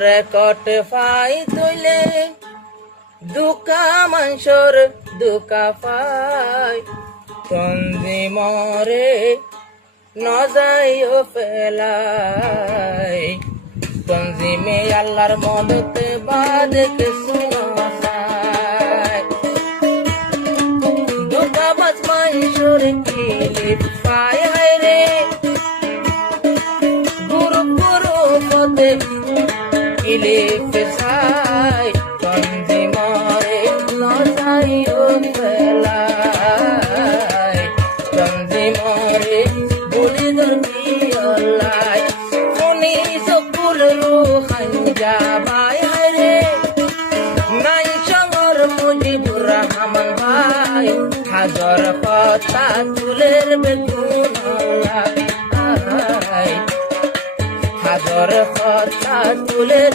record phi তুইলে দুকা মাংসর দুকা phi তন্দি মরে নজাইও ফেলাই তঞ্জিমে আল্লাহর মদতে বাদ কিছু নয় দুকা বাজ মাংসর কিলি ফাই হায় রে গুরু গুরু পদে কিলি ফেসাই তঞ্জি মরে নজাইও ফেলাই তঞ্জি মরে বলি দরকি অল্লাই উনি চকুর রুহান যাবাই হায়রে নাই সঙ্গর মুজিবুর রহমান ভাই হাজার কথা তুলের বেগুন অল্লাই হাজার কথা তুলের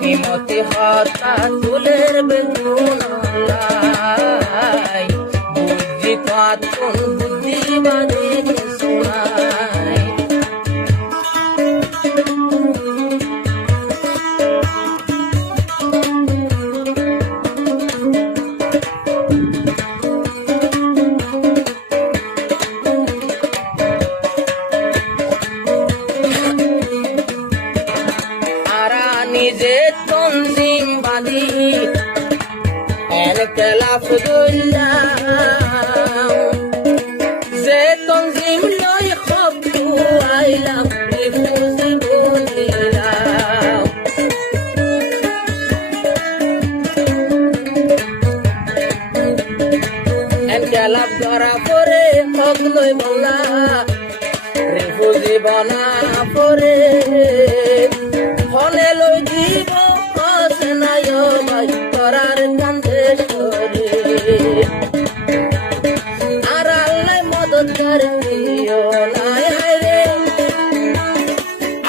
কিমতি হতা তুলের বেগুন অল্লাই বুদ্ধি কাতুন বুদ্ধি বাদে শোনাই নিজে তঞ্জিম বাদি এনকেলাফ দুল্লাম যে তঞ্জিম লই খবু আইলাম রিফুজি বলিলাম এনকেলাফ ধরা পরে হক লই বলা রিফুজি বনা পরে ফলে লই দিব অসনায় ভাই করার কান্দে সরে আর আল্লাহ মদত দিও নাই হায়রে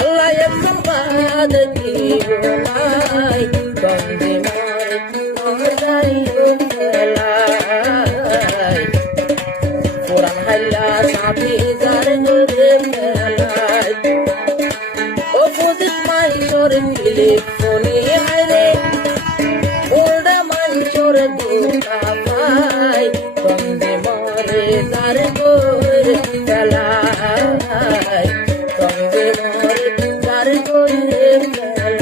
আল্লাহ একজন বাদ দিও নাই বন্দে মারে যাইও ফেলাই কোরআন হাল্লা সাফি যার করে ফেলাই মাঞ্চর মিলে ফোনে হায়রে ওল্ডা মাঞ্চর দুটা পাই বন্দে মরে তার গোরে ফেলাই বন্দে মরে তার গোরে ফেলাই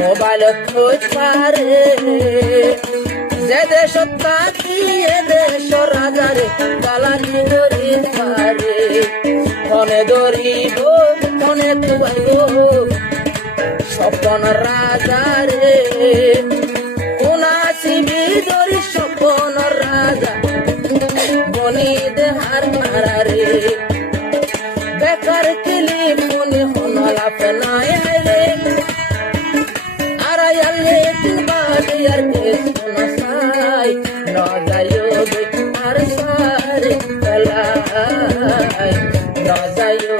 মোবাইল খোঁজ পারে যে দেশ তাকি এ দেশ রাজারে গালানি ধরি পারে মনে ধরিব মনে তুয়াইব স্বপন রাজারে কোন আসিবি ধরি স্বপন রাজা বনি দেহার মারারে বেকার কিলি মনে হনলাপ নাই রে আরায়ালে তিন বাদে আর কেসন সাই নজায়ো আর সারে কলাই নজায়ো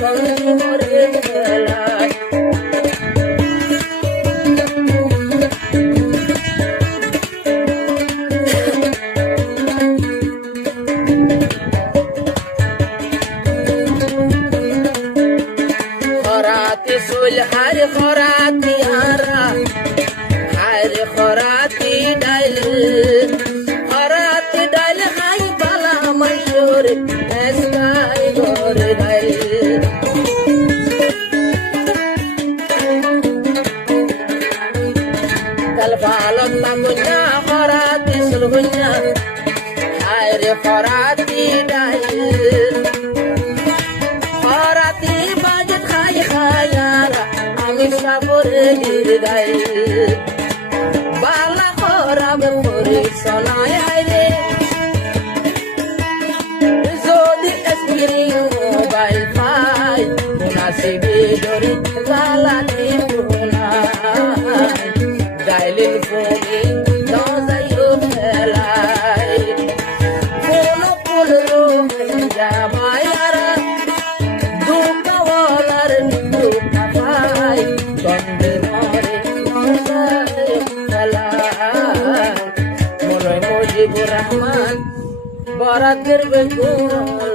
কঙ্গি মরে কলাই খরাতি সুল হার খরাতি হারা হার খরাতি ডাইল হাই বালা ময়ূর এসকাই গোরে ডাইল কাল বালত তাকুনা খরাতি সুল হুন্না হার খরাতি ডাইল খরাতি বাজ খাই খায়ালা আমি সাগরে গিরগাই বালা খরাব করে সোনায় হায়রে ফিরি মোবাইল পাই মুনাসিবি ডরি লালানি পুনাই গাইলিন ফোনে দজাইও ফেলাই কোন পুলরো জামায়ারা দুঃখওয়ালার দুঃখ পাই গন্ধে মরে ফেলাই মনে মুজিবুর রহমান বরাতের বেগুন